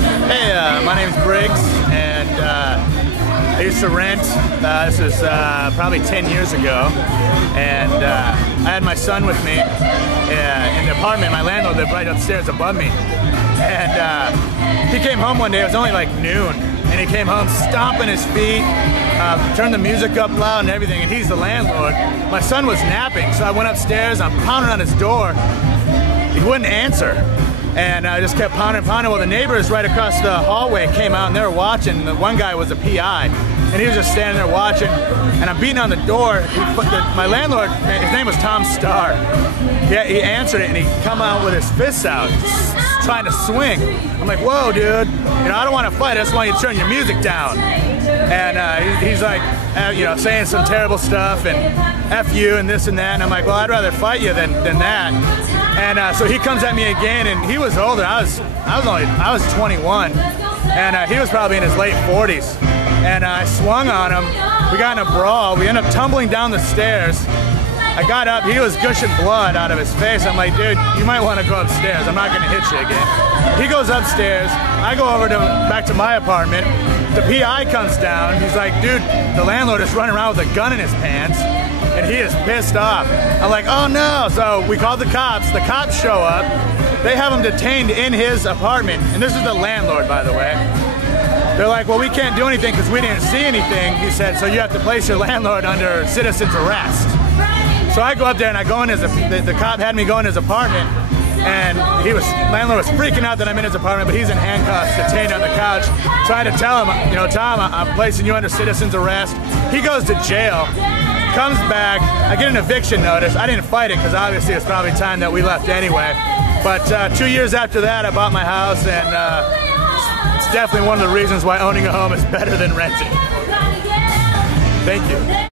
Hey, my name's Briggs, and I used to rent. This was probably 10 years ago, and I had my son with me in the apartment. My landlord lived right upstairs above me, and he came home one day. It was only like noon, and he came home stomping his feet, turned the music up loud and everything, and he's the landlord. My son was napping, so I went upstairs. I'm pounding on his door. He wouldn't answer. And I just kept pounding. Well, the neighbors right across the hallway came out and they were watching. The one guy was a PI, and he was just standing there watching. And I'm beating on the door. My landlord, his name was Tom Starr. He answered it, and he come out with his fists out, trying to swing. I'm like, whoa, dude. I don't want to fight. I just want you to turn your music down. And he's like, saying some terrible stuff and F you and this and that. And I'm like, well, I'd rather fight you than that. And so he comes at me again, and he was older. I was 21, and he was probably in his late 40s. And I swung on him. We got in a brawl. We ended up tumbling down the stairs. I got up. He was gushing blood out of his face. I'm like, dude, you might want to go upstairs. I'm not going to hit you again. He goes upstairs. I go over back to my apartment. The PI comes down. He's like, dude, the landlord is running around with a gun in his pants. And he is pissed off. I'm like, oh no. So we called the cops. The cops show up. They have him detained in his apartment. And this is the landlord, by the way. They're like, well, we can't do anything because we didn't see anything. He said, so you have to place your landlord under citizen's arrest. So I go up there and I go in the cop had me go in his apartment. And landlord was freaking out that I'm in his apartment, but he's in handcuffs, detained on the couch. So I had to tell him, Tom, I'm placing you under citizen's arrest. He goes to jail. Comes back, I get an eviction notice. I didn't fight it because obviously it's probably time that we left anyway. But 2 years after that, I bought my house, and it's definitely one of the reasons why owning a home is better than renting. Thank you.